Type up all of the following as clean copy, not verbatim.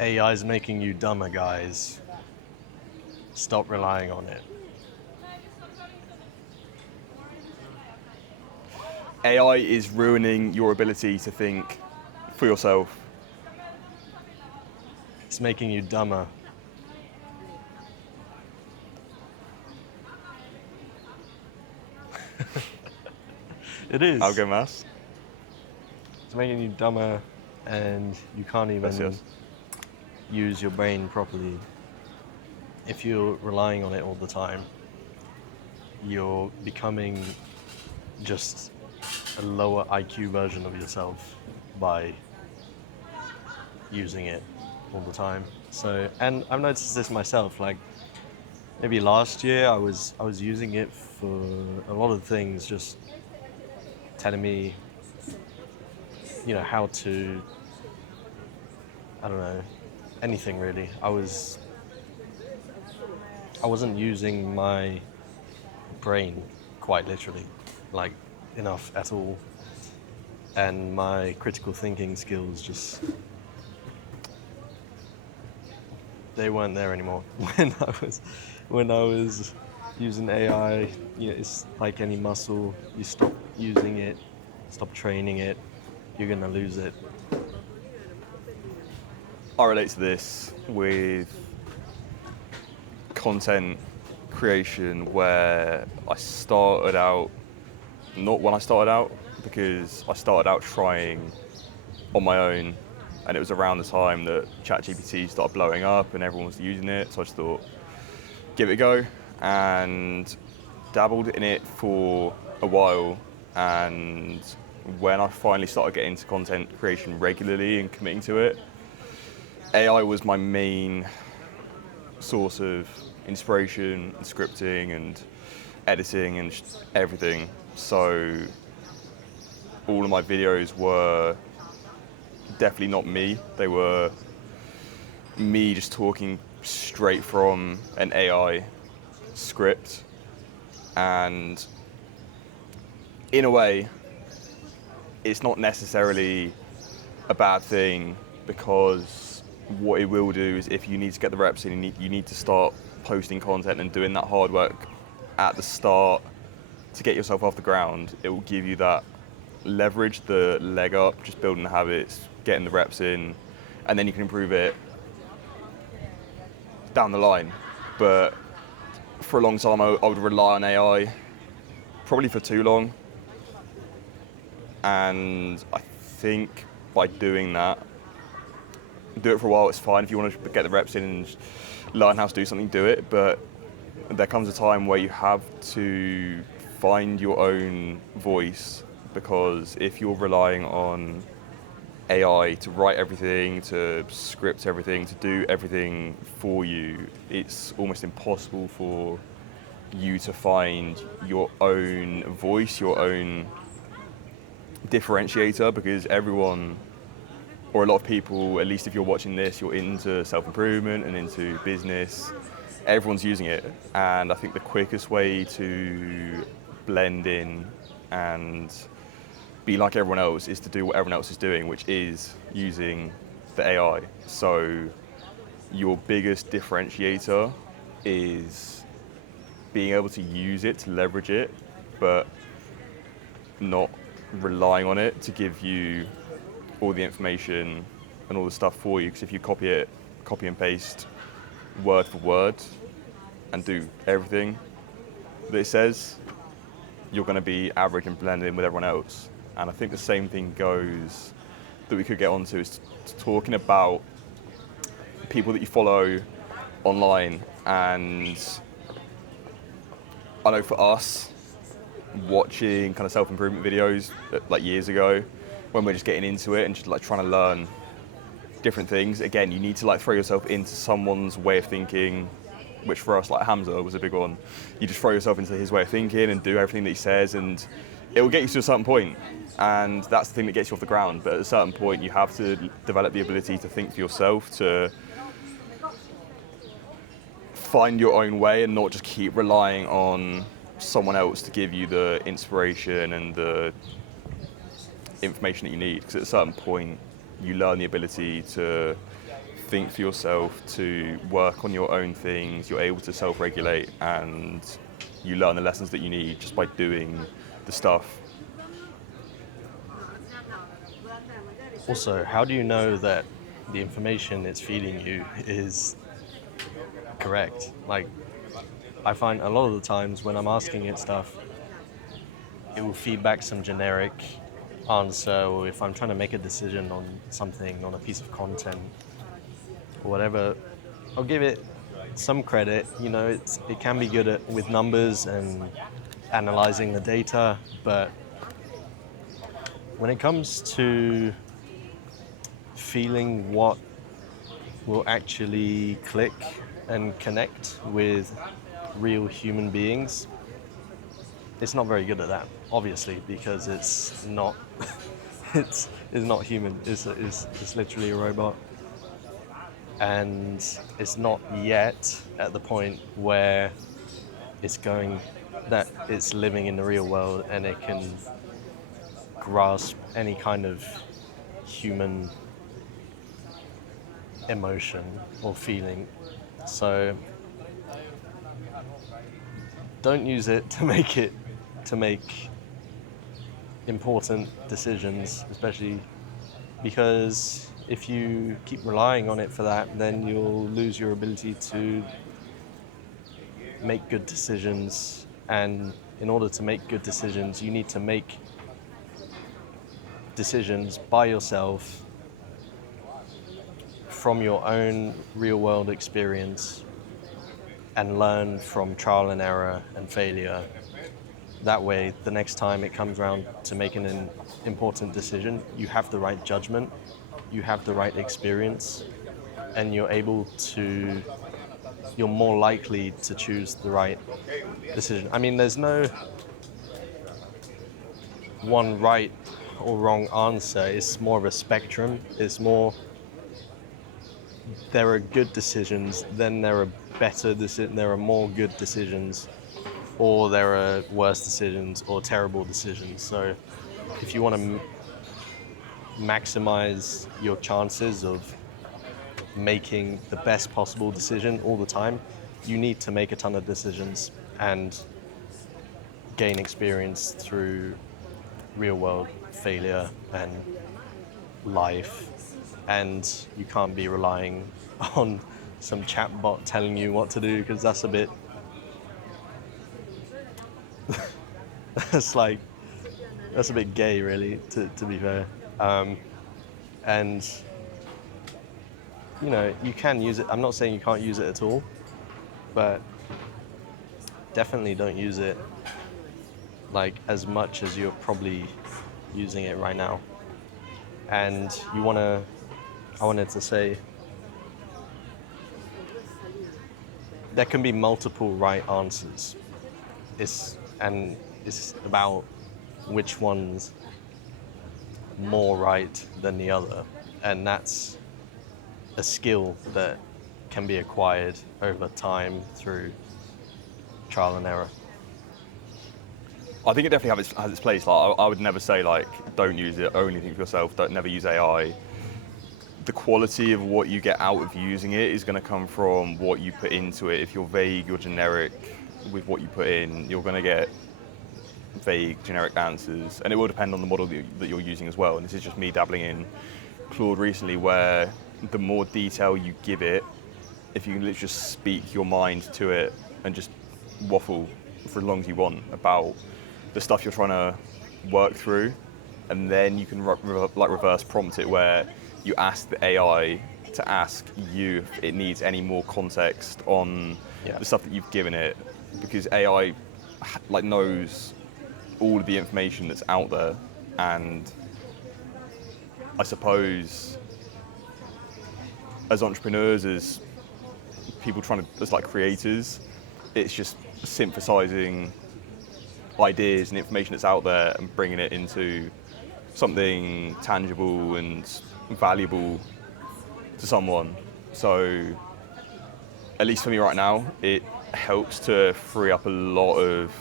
AI is making you dumber, guys. Stop relying on it. AI is ruining your ability to think for yourself. It's making you dumber. It I'll is. go mass. It's making you dumber, and you can't Yes, even yes. use your brain properly. If you're relying on it all the time, you're becoming just a lower IQ version of yourself by using it all the time. So, and I've noticed this myself. Like maybe last year, I was using it for a lot of things, just telling me, how to. I don't know, anything really. I wasn't using my brain quite literally, like enough at all, and my critical thinking skills just they weren't there anymore when I was using AI. It's like any muscle. You stop using it, stop training it, you're gonna lose it. I relate to this with content creation where I started out, not when I started out, because I started out trying on my own, and it was around the time that ChatGPT started blowing up and everyone was using it, so I just thought, give it a go, and dabbled in it for a while, and when I finally started getting into content creation regularly and committing to it, AI was my main source of inspiration and scripting and editing and everything. So all of my videos were definitely not me. They were me just talking straight from an AI script. And in a way, it's not necessarily a bad thing, because what it will do is, if you need to get the reps in, you need to start posting content and doing that hard work at the start to get yourself off the ground. It will give you that leverage, the leg up, just building the habits, getting the reps in, and then you can improve it down the line. But for a long time, I would rely on AI, probably for too long. And I think by doing that, do it for a while, it's fine. If you want to get the reps in and learn how to do something, do it. But there comes a time where you have to find your own voice, because if you're relying on AI to write everything, to script everything, to do everything for you, it's almost impossible for you to find your own voice, your own differentiator, because everyone, or a lot of people, at least if you're watching this, you're into self-improvement and into business, everyone's using it. And I think the quickest way to blend in and be like everyone else is to do what everyone else is doing, which is using the AI. So your biggest differentiator is being able to use it, to leverage it, but not relying on it to give you all the information and all the stuff for you. Because if you copy and paste word for word and do everything that it says, you're going to be average and blend in with everyone else. And I think the same thing goes, that we could get onto, is talking about people that you follow online. And I know for us, watching kind of self-improvement videos like years ago, when we're just getting into it and just like trying to learn different things, again, you need to like throw yourself into someone's way of thinking, which for us, like Hamza was a big one. You just throw yourself into his way of thinking and do everything that he says, and it will get you to a certain point, and that's the thing that gets you off the ground. But at a certain point, you have to develop the ability to think for yourself, to find your own way and not just keep relying on someone else to give you the inspiration and the information that you need. Because at a certain point, you learn the ability to think for yourself, to work on your own things. You're able to self-regulate, and you learn the lessons that you need just by doing the stuff. Also, how do you know that the information it's feeding you is correct? Like, I find a lot of the times when I'm asking it stuff, it will feed back some generic answer, or if I'm trying to make a decision on something, on a piece of content or whatever, I'll give it some credit. You know, it can be good with numbers and analyzing the data, but when it comes to feeling what will actually click and connect with real human beings, it's not very good at that, obviously, because it's not it's not human. It's literally a robot, and it's not yet at the point where it's living in the real world and it can grasp any kind of human emotion or feeling. So don't use it to make important decisions, especially because if you keep relying on it for that, then you'll lose your ability to make good decisions. And in order to make good decisions, you need to make decisions by yourself from your own real world experience and learn from trial and error and failure. That way, the next time it comes around to making an important decision, you have the right judgment, you have the right experience, and you're more likely to choose the right decision. I mean, there's no one right or wrong answer. It's more of a spectrum. There are good decisions, then there are there are more good decisions, or there are worse decisions or terrible decisions. So if you want to maximize your chances of making the best possible decision all the time, you need to make a ton of decisions and gain experience through real world failure and life. And you can't be relying on some chatbot telling you what to do, because that's a bit that's a bit gay, really, to be fair. And you know, you can use it. I'm not saying you can't use it at all, but definitely don't use it like as much as you're probably using it right now. And I wanted to say, there can be multiple right answers. It's about which one's more right than the other, and that's a skill that can be acquired over time through trial and error. I think it definitely has its place. Like, I would never say, like, don't use it, only think for yourself, don't never use AI. The quality of what you get out of using it is going to come from what you put into it. If you're vague or generic with what you put in, you're going to get vague, generic answers. And it will depend on the model that you're using as well. And this is just me dabbling in Claude recently, where the more detail you give it, if you can literally just speak your mind to it and just waffle for as long as you want about the stuff you're trying to work through, and then you can reverse prompt it, where you ask the AI to ask you if it needs any more context on the stuff that you've given it, because AI knows all of the information that's out there. And I suppose as entrepreneurs, as people as creators, it's just synthesizing ideas and information that's out there and bringing it into something tangible and valuable to someone. So at least for me right now, it helps to free up a lot of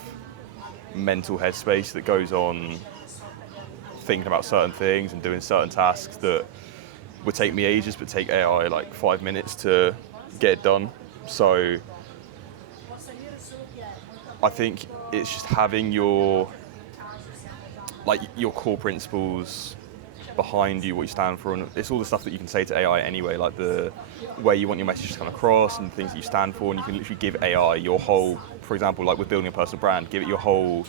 mental headspace that goes on thinking about certain things and doing certain tasks that would take me ages, but take AI like 5 minutes to get it done. So I think it's just having your core principles behind you, what you stand for, and it's all the stuff that you can say to AI anyway, like the way you want your message to come across and things that you stand for, and you can literally give AI your whole, for example, like with building a personal brand, give it your whole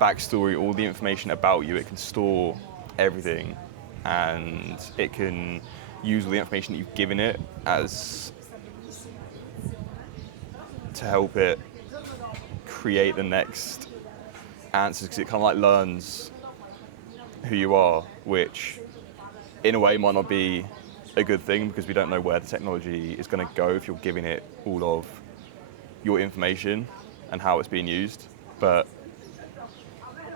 backstory, all the information about you. It can store everything, and it can use all the information that you've given it as to help it create the next answers, because it kind of like learns who you are, which in a way might not be a good thing, because we don't know where the technology is going to go if you're giving it all of your information and how it's being used. But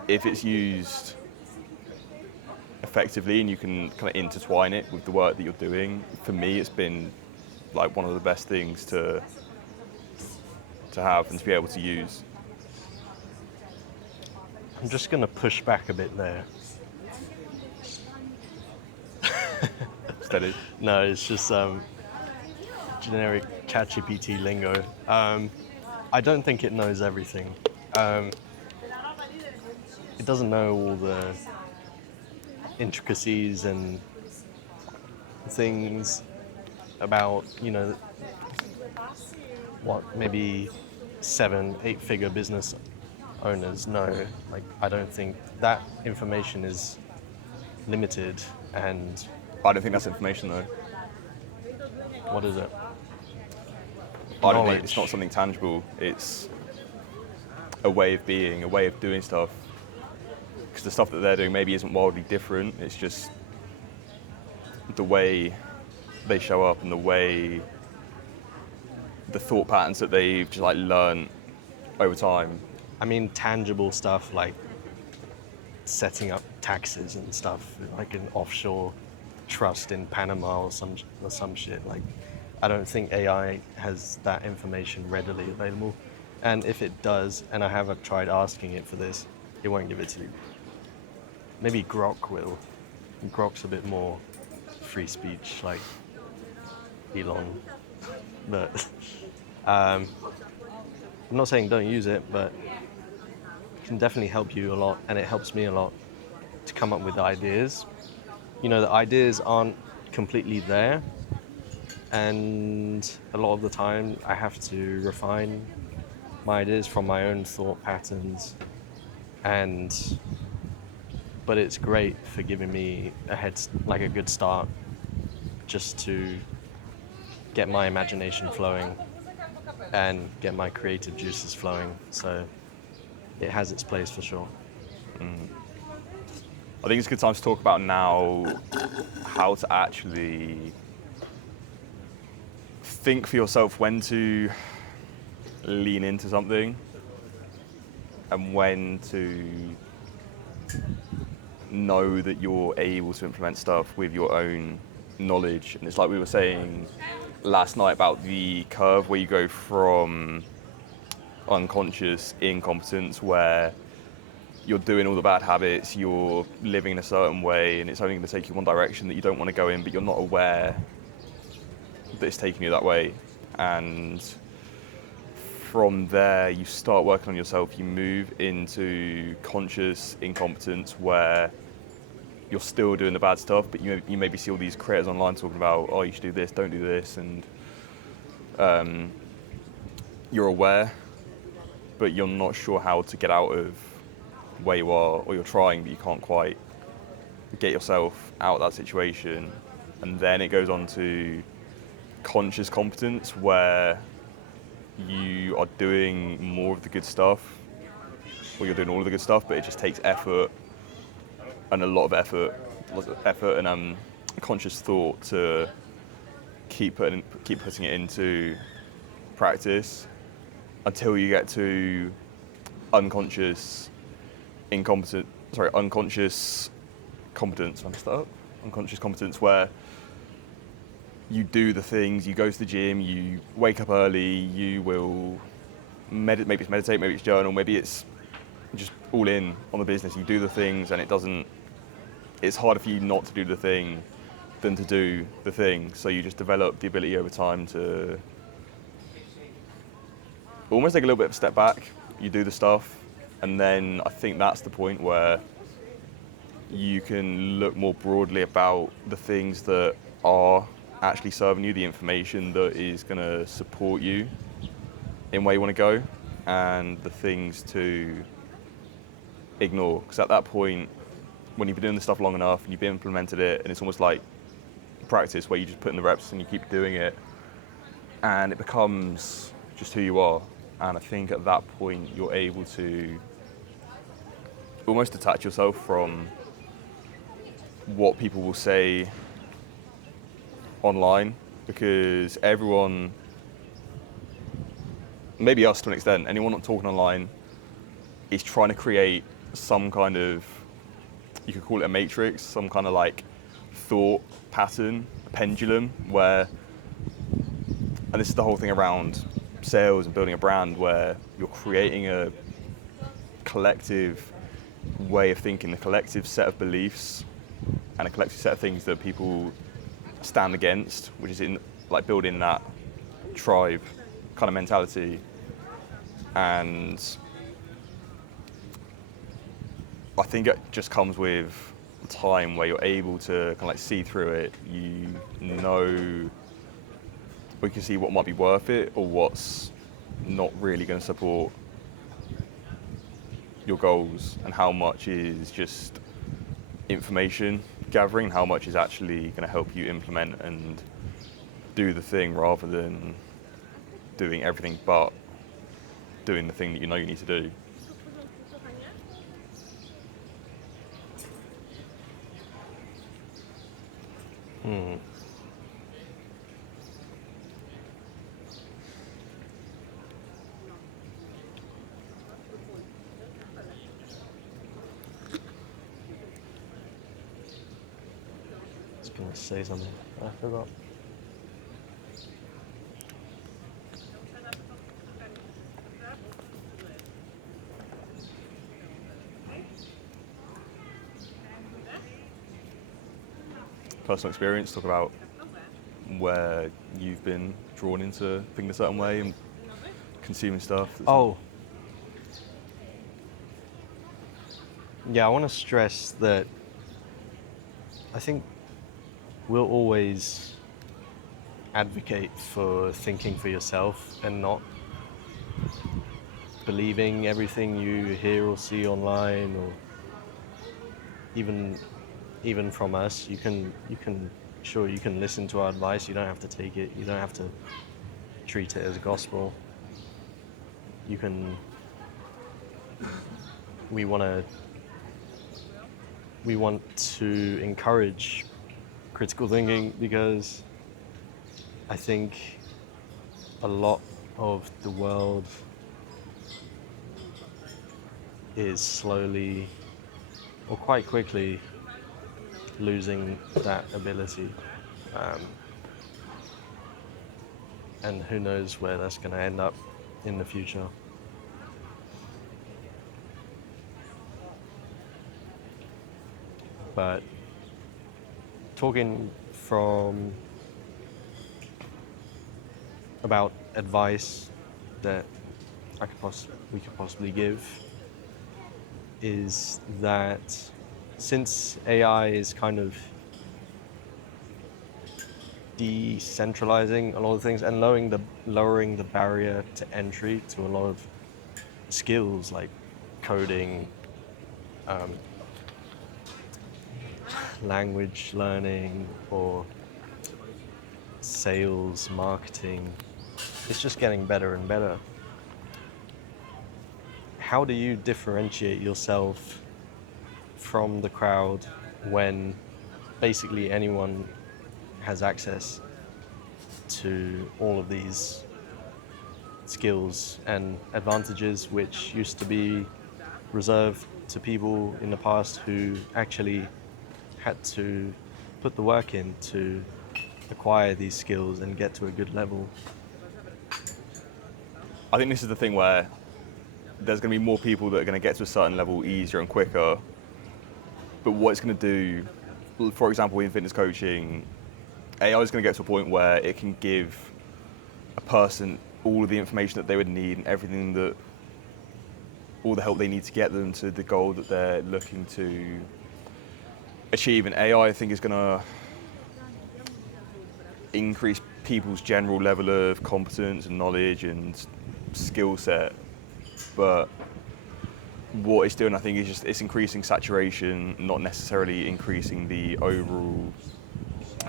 if it's used effectively and you can kind of intertwine it with the work that you're doing, for me it's been like one of the best things to have and to be able to use. I'm just going to push back a bit there. Steady. No, it's just generic ChatGPT lingo. I don't think it knows everything. It doesn't know all the intricacies and things about, what maybe 7-8 figure business owners know. Like, I don't think that information is limited. And I don't think that's information though. what is it? I don't think it's not something tangible. It's a way of being, a way of doing stuff. Because the stuff that they're doing maybe isn't wildly different. It's just the way they show up and the thought patterns that they've just like learned over time. I mean, tangible stuff like setting up taxes and stuff, like an offshore trust in Panama or some shit. Like, I don't think AI has that information readily available. And if it does, and I have tried asking it for this, it won't give it to you. Maybe Grok will. Grok's a bit more free speech, like Elon. But I'm not saying don't use it, but it can definitely help you a lot, and it helps me a lot to come up with ideas. The ideas aren't completely there, and a lot of the time I have to refine my ideas from my own thought patterns, but it's great for giving me a good start, just to get my imagination flowing and get my creative juices flowing. So it has its place for sure. I think it's a good time to talk about now how to actually think for yourself when to lean into something and when to know that you're able to implement stuff with your own knowledge. And it's like we were saying last night about the curve where you go from unconscious incompetence, where you're doing all the bad habits, you're living in a certain way, and it's only going to take you one direction that you don't want to go in, but you're not aware that it's taking you that way. And from there, you start working on yourself, you move into conscious incompetence, where you're still doing the bad stuff, but you maybe see all these creators online talking about, oh, you should do this, don't do this, and you're aware, but you're not sure how to get out of where you are, or you're trying, but you can't quite get yourself out of that situation. And then it goes on to conscious competence, where you are doing more of the good stuff, or you're doing all of the good stuff, but it just takes effort, and a lot of effort and conscious thought to keep putting it into practice until you get to unconscious competence. I messed that up. Unconscious competence, where you do the things, you go to the gym, you wake up early, you will maybe it's meditate, maybe it's journal, maybe it's just all in on the business. You do the things, and it's harder for you not to do the thing than to do the thing. So you just develop the ability over time to almost take a little bit of a step back. You do the stuff, and then I think that's the point where you can look more broadly about the things that are actually serving you, the information that is going to support you in where you want to go, and the things to ignore. Because at that point, when you've been doing this stuff long enough and you've implemented it, and it's almost like practice where you just put in the reps and you keep doing it, and it becomes just who you are. And I think at that point, you're able to almost detach yourself from what people will say online, because everyone, maybe us to an extent, anyone not talking online is trying to create some kind of, you could call it a matrix, some kind of like thought pattern, a pendulum, where, and this is the whole thing around sales and building a brand, where you're creating a collective way of thinking, a collective set of beliefs and a collective set of things that people stand against, which is in like building that tribe kind of mentality. And I think it just comes with time where you're able to kind of like see through it. You know, we can see what might be worth it or what's not really going to support your goals, and how much is just information gathering, how much is actually going to help you implement and do the thing, rather than doing everything but doing the thing that you know you need to do. I was going to say something. I forgot. Personal experience, talk about where you've been drawn into thinking a certain way and consuming stuff. Oh. Yeah, I want to stress that I think we'll always advocate for thinking for yourself and not believing everything you hear or see online, or even from us. You can sure, you can listen to our advice. You don't have to take it. You don't have to treat it as gospel. You can. We want to encourage critical thinking, because I think a lot of the world is slowly or quite quickly losing that ability, and who knows where that's going to end up in the future. But talking about advice that we could possibly give, is that since AI is kind of decentralizing a lot of things and lowering the barrier to entry to a lot of skills like coding, language learning, or sales, marketing, it's just getting better and better. How do you differentiate yourself from the crowd when basically anyone has access to all of these skills and advantages, which used to be reserved to people in the past who actually had to put the work in to acquire these skills and get to a good level? I think this is the thing where there's going to be more people that are going to get to a certain level easier and quicker, but what it's going to do for example, in fitness coaching, AI is going to get to a point where it can give a person all of the information that they would need and everything that, all the help they need to get them to the goal that they're looking to achieve. And AI, I think, is going to increase people's general level of competence and knowledge and skill set. But what it's doing, I think, is just it's increasing saturation, not necessarily increasing the overall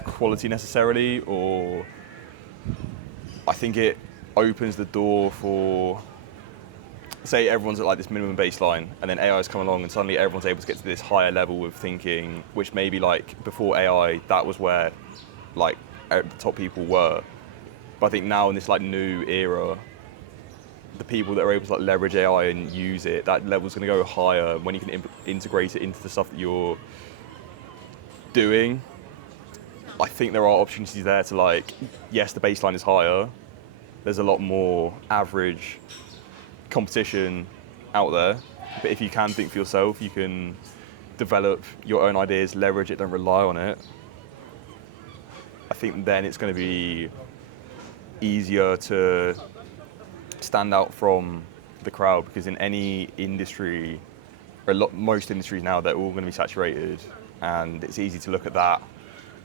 quality necessarily. Or I think it opens the door for, say everyone's at like this minimum baseline, and then AI's come along and suddenly everyone's able to get to this higher level of thinking, which maybe like before AI, that was where like the top people were. But I think now in this like new era, the people that are able to like leverage AI and use it, that level's going to go higher when you can integrate it into the stuff that you're doing. I think there are opportunities there to like, yes, the baseline is higher. There's a lot more average competition out there, but if you can think for yourself, you can develop your own ideas, leverage it, don't rely on it. I think then it's going to be easier to stand out from the crowd, because in any industry, or most industries now, they're all going to be saturated, and it's easy to look at that.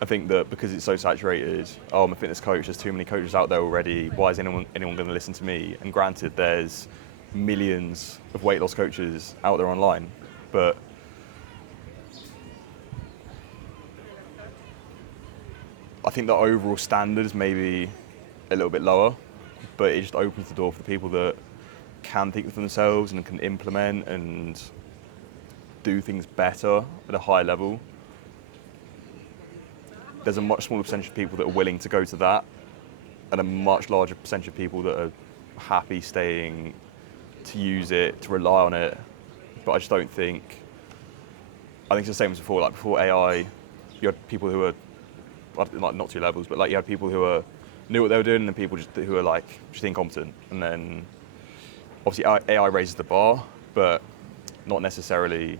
I think that because it's so saturated, oh, I'm a fitness coach, there's too many coaches out there already, why is anyone going to listen to me? And granted, there's millions of weight loss coaches out there online, but I think the overall standard is maybe a little bit lower, but it just opens the door for the people that can think for themselves and can implement and do things better at a high level. There's a much smaller percentage of people that are willing to go to that, and a much larger percentage of people that are happy staying to use it, to rely on it. But I just don't think, I think it's the same as before. Like before AI, you had people who were, like not two levels, but like you had people who were knew what they were doing, and then people just who were like just incompetent. And then obviously AI raises the bar, but not necessarily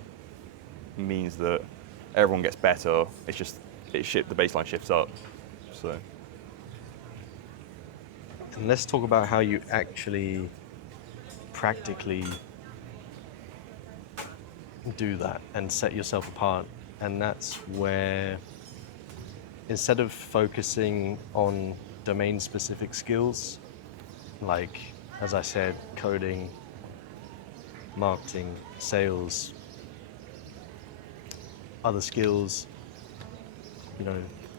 means that everyone gets better. It's just the baseline shifts up. So. And let's talk about how you actually practically do that and set yourself apart. And that's where, instead of focusing on domain-specific skills, like, as I said, coding, marketing, sales, other skills,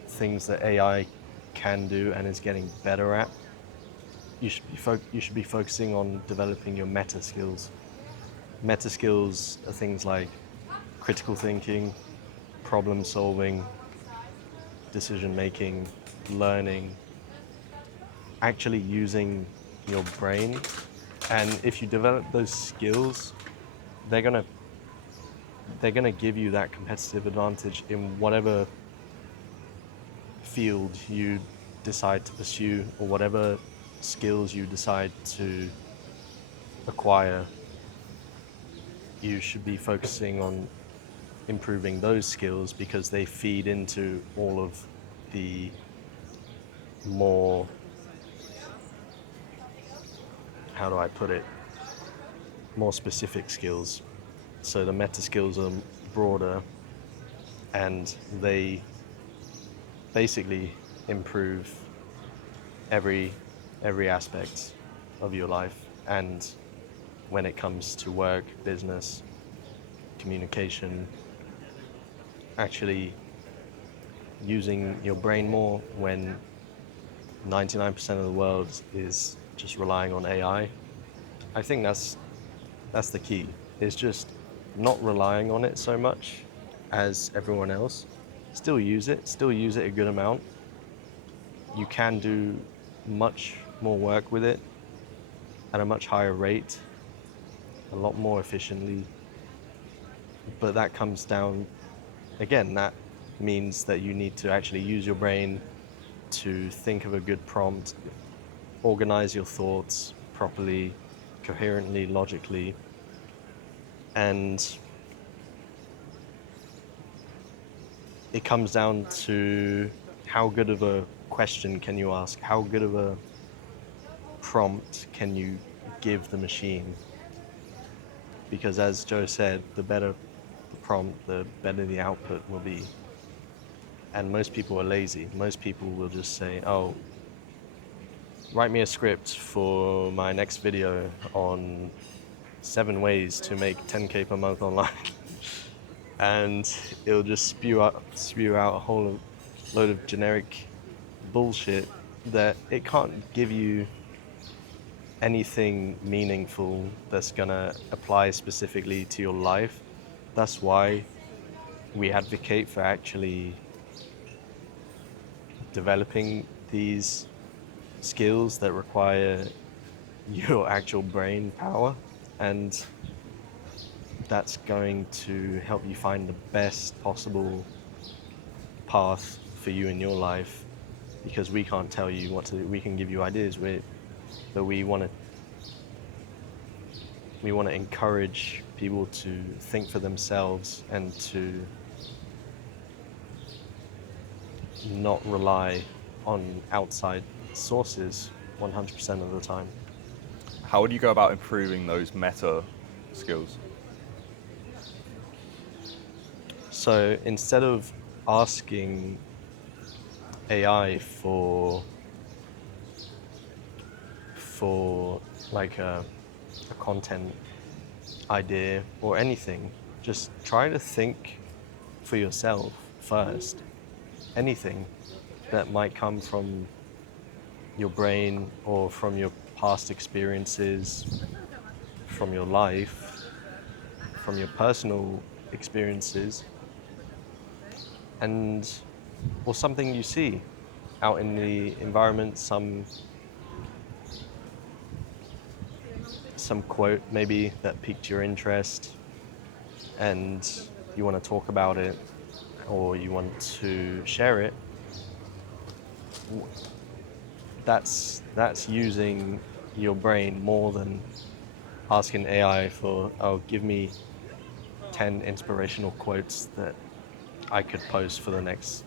things that AI can do and is getting better at, you should be focusing on developing your meta skills. Meta skills are things like critical thinking, problem solving, decision making, learning, actually using your brain. And if you develop those skills, they're gonna give you that competitive advantage in whatever field you decide to pursue, or whatever skills you decide to acquire. You should be focusing on improving those skills, because they feed into all of the more, how do I put it, more specific skills. So the meta skills are broader, and they basically improve every aspect of your life. And when it comes to work, business, communication, actually using your brain more, when 99% of the world is just relying on AI. I think that's the key. It's just not relying on it so much as everyone else. Still use it a good amount. You can do much more work with it at a much higher rate, a lot more efficiently. But that comes down, again, that means that you need to actually use your brain to think of a good prompt, organize your thoughts properly, coherently, logically, and it comes down to how good of a question can you ask, how good of a prompt can you give the machine. Because as Joe said, the better the prompt, the better the output will be. And most people are lazy. Most people will just say, oh, write me a script for my next video on 7 ways to make 10K per month online. And it'll just spew out a whole load of generic bullshit that it can't give you anything meaningful that's gonna apply specifically to your life. That's why we advocate for actually developing these skills that require your actual brain power, and that's going to help you find the best possible path for you in your life, because we can't tell you what to do. We can give you ideas, but we want to encourage people to think for themselves and to not rely on outside sources 100% of the time. How would you go about improving those meta skills? So instead of asking AI for like a content idea or anything, just try to think for yourself first. Anything that might come from your brain or from your past experiences, from your life, from your personal experiences, and or something you see out in the environment, some quote maybe that piqued your interest and you want to talk about it or you want to share it. That's using your brain more than asking AI for, oh, give me 10 inspirational quotes that I could post for the next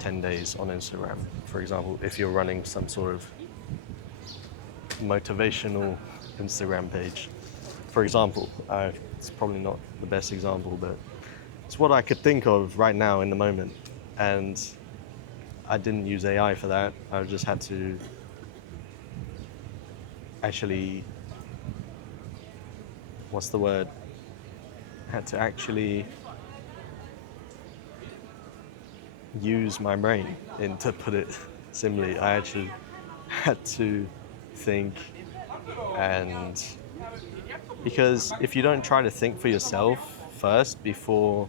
10 days on Instagram. For example, if you're running some sort of motivational Instagram page. For example, it's probably not the best example, but it's what I could think of right now in the moment. And I didn't use AI for that. I just had to actually, what's the word? Had to actually use my brain, and to put it simply, I actually had to think. And because if you don't try to think for yourself first before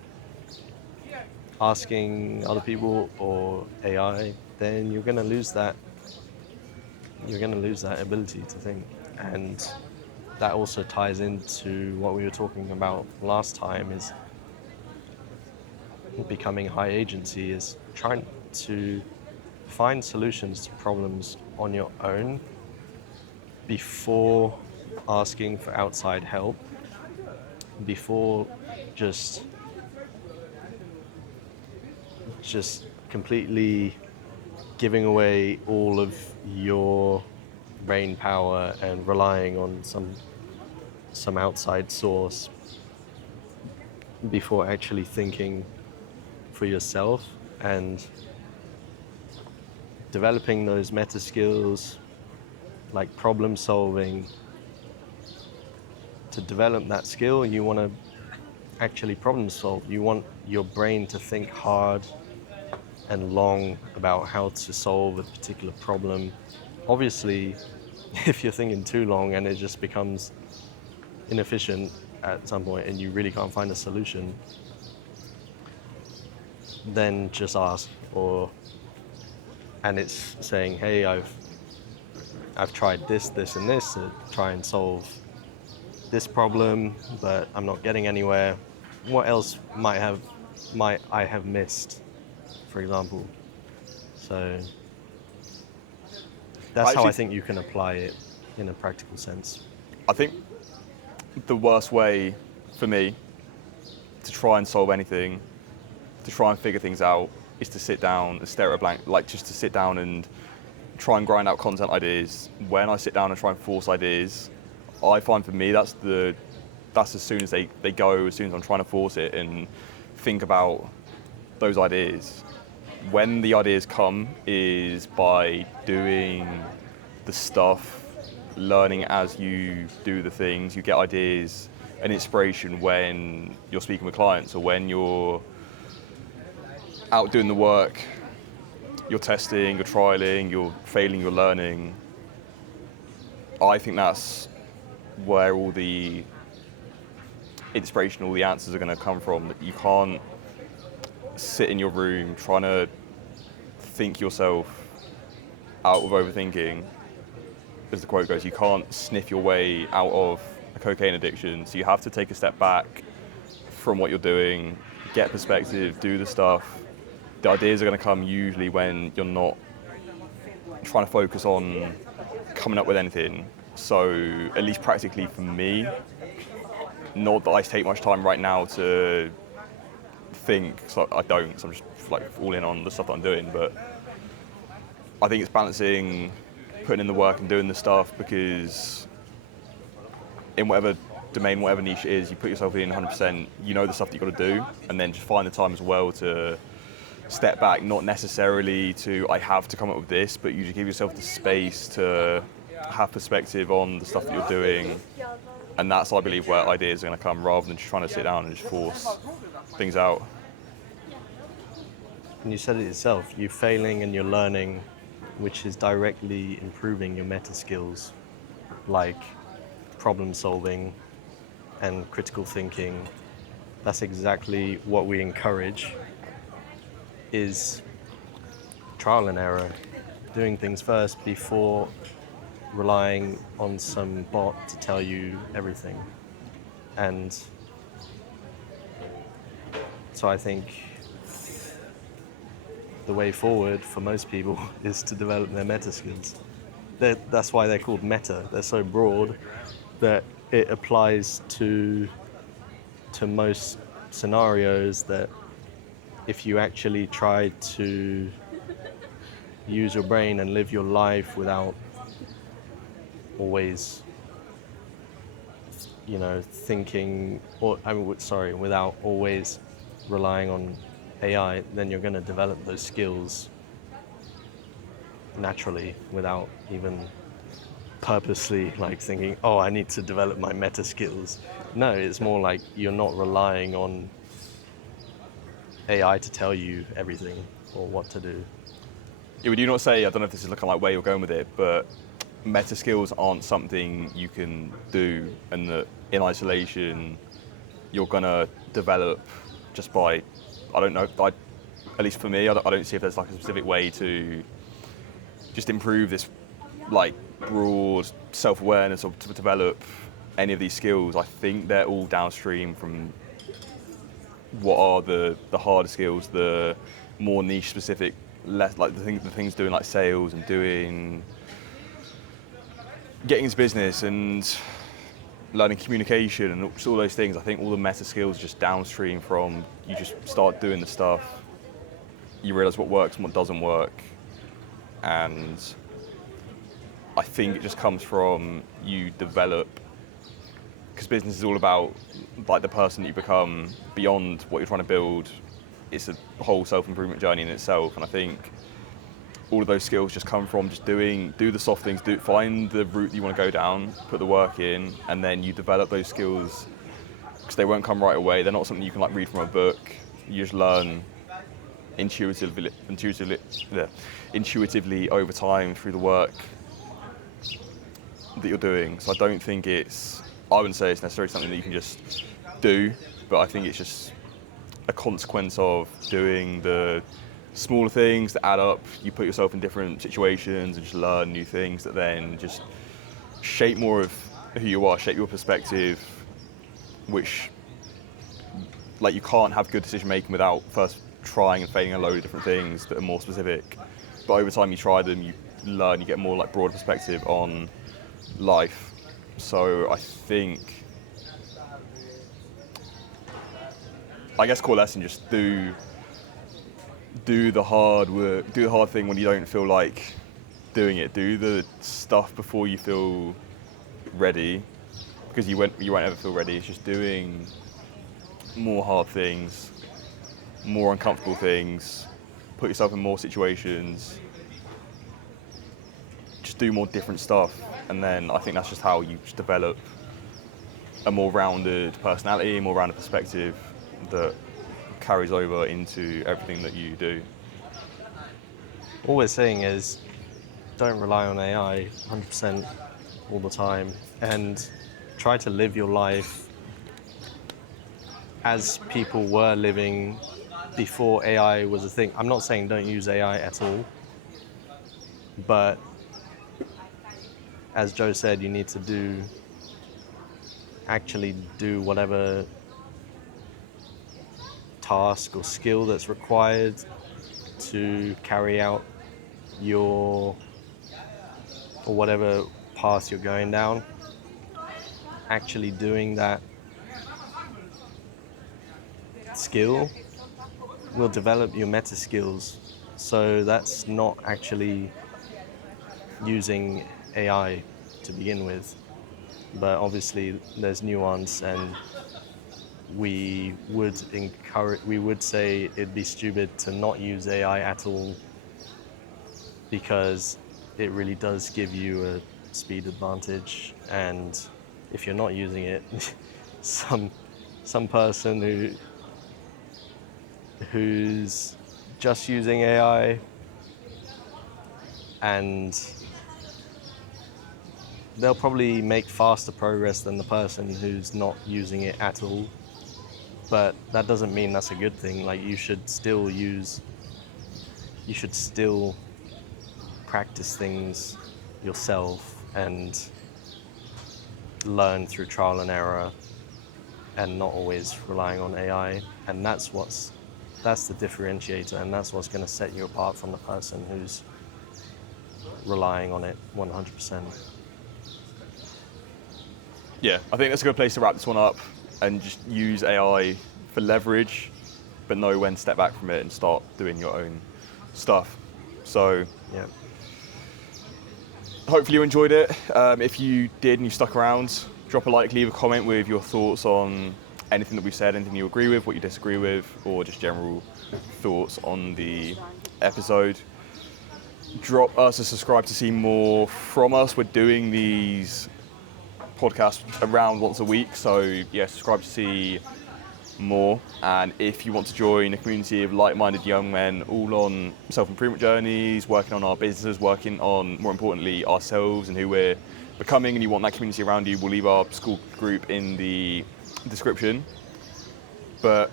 asking other people or AI, then you're going to lose that ability to think. And that also ties into what we were talking about last time, is becoming high agency, is trying to find solutions to problems on your own before asking for outside help, before just completely giving away all of your brain power and relying on some outside source, before actually thinking for yourself and developing those meta skills like problem solving. To develop that skill, you want to actually problem solve. You want your brain to think hard and long about how to solve a particular problem. Obviously, if you're thinking too long and it just becomes inefficient at some point and you really can't find a solution, then just ask. And it's saying, hey, I've tried this and this to try and solve this problem, but I'm not getting anywhere. What else might I have missed, for example? So that's how I think you can apply it in a practical sense. I think the worst way for me to try and solve anything to try and figure things out is to sit down and stare at a blank, like just to sit down and try and grind out content ideas. When I sit down and try and force ideas, I find for me that's as soon as they go, as soon as I'm trying to force it and think about those ideas. When the ideas come is by doing the stuff, learning as you do the things. You get ideas and inspiration when you're speaking with clients or when you're out doing the work. You're testing, you're trialing, you're failing, you're learning. I think that's where all the inspiration, all the answers are going to come from. That you can't sit in your room trying to think yourself out of overthinking. As the quote goes, you can't sniff your way out of a cocaine addiction. So you have to take a step back from what you're doing, get perspective, do the stuff. The ideas are going to come usually when you're not trying to focus on coming up with anything. So at least practically for me, not that I take much time right now to think, so I don't, so I'm just like all in on the stuff that I'm doing, but I think it's balancing putting in the work and doing the stuff, because in whatever domain, whatever niche it is, you put yourself in 100%, you know the stuff that you've got to do, and then just find the time as well to step back, not necessarily to, I have to come up with this, but you just give yourself the space to have perspective on the stuff that you're doing. And that's, I believe, where ideas are going to come, rather than just trying to sit down and just force things out. And you said it yourself, you're failing and you're learning, which is directly improving your meta skills, like problem solving and critical thinking. That's exactly what we encourage, is trial and error, doing things first before relying on some bot to tell you everything. And so I think the way forward for most people is to develop their meta skills. That's why they're called meta. They're so broad that it applies to most scenarios, that if you actually try to use your brain and live your life without always, thinking, without always relying on AI, then you're going to develop those skills naturally without even purposely thinking, oh, I need to develop my meta skills. No, it's more like you're not relying on AI to tell you everything or what to do. Yeah, would you not say, I don't know if this is looking like where you're going with it, but meta skills aren't something you can do, and that in isolation you're going to develop just by, I don't know, at least for me, I don't see if there's a specific way to just improve this broad self-awareness or to develop any of these skills. I think they're all downstream from what are the harder skills, the more niche specific, less the things doing sales and getting into business and learning communication and all those things. I think all the meta skills are just downstream from, you just start doing the stuff, you realize what works and what doesn't work, and I think it just comes from you develop, because business is all about the person that you become beyond what you're trying to build. It's a whole self-improvement journey in itself, and I think all of those skills just come from just do the soft things, find the route that you want to go down, put the work in, and then you develop those skills, because they won't come right away. They're not something you can read from a book. You just learn intuitively over time through the work that you're doing. So I don't think I wouldn't say it's necessarily something that you can just do, but I think it's just a consequence of doing the smaller things that add up. You put yourself in different situations and just learn new things that then just shape more of who you are, shape your perspective, which you can't have good decision making without first trying and failing a load of different things that are more specific. But over time you try them, you learn, you get more broader perspective on life. So I think, core lesson, just do do the hard work, do the hard thing when you don't feel like doing it. Do the stuff before you feel ready, because you won't ever feel ready. It's just doing more hard things, more uncomfortable things, put yourself in more situations, just do more different stuff, and then I think that's just how you just develop a more rounded personality, a more rounded perspective that carries over into everything that you do. All we're saying is don't rely on AI 100% all the time, and try to live your life as people were living before AI was a thing. I'm not saying don't use AI at all, but as Joe said, you need to actually do whatever task or skill that's required to carry out your, or whatever path you're going down. Actually doing that skill will develop your meta skills. So that's not actually using AI to begin with, but obviously there's nuance, and we would say it'd be stupid to not use AI at all, because it really does give you a speed advantage. And if you're not using it, some person who's just using AI, and they'll probably make faster progress than the person who's not using it at all. But that doesn't mean that's a good thing. Like, you should still practice things yourself and learn through trial and error, and not always relying on AI. And that's the differentiator, and that's what's going to set you apart from the person who's relying on it 100%. Yeah, I think that's a good place to wrap this one up, and just use AI for leverage, but know when to step back from it and start doing your own stuff. So Yeah. hopefully you enjoyed it. If you did and you stuck around, drop a like, leave a comment with your thoughts on anything that we've said, anything you agree with, what you disagree with, or just general thoughts on the episode. Drop us a subscribe to see more from us. We're doing these podcasts around once a week, so yeah, subscribe to see more. And if you want to join a community of like-minded young men all on self-improvement journeys, working on our businesses, working on, more importantly, ourselves and who we're becoming, and you want that community around you, we'll leave our school group in the description. But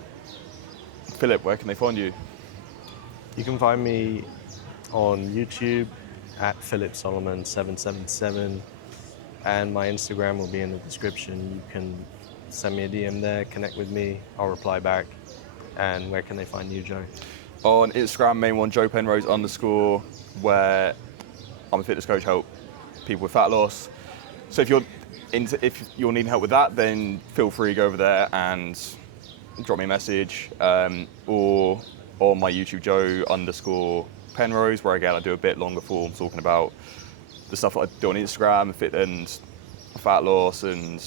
Philip, where can they find you? You can find me on YouTube at Philip Solomon 777, and my Instagram will be in the description. You can send me a DM there, connect with me, I'll reply back. And where can they find you, Joe? On Instagram, main one, Joe Penrose _, where I'm a fitness coach, help people with fat loss. So if you're needing help with that, then feel free to go over there and drop me a message, or on my YouTube, Joe _Penrose, where again I do a bit longer form talking about the stuff that I do on Instagram, fit and fat loss and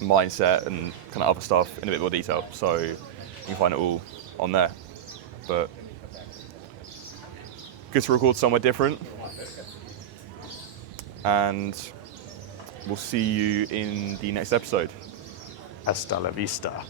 mindset and kind of other stuff in a bit more detail. So you can find it all on there. But good to record somewhere different, and we'll see you in the next episode. Hasta la vista.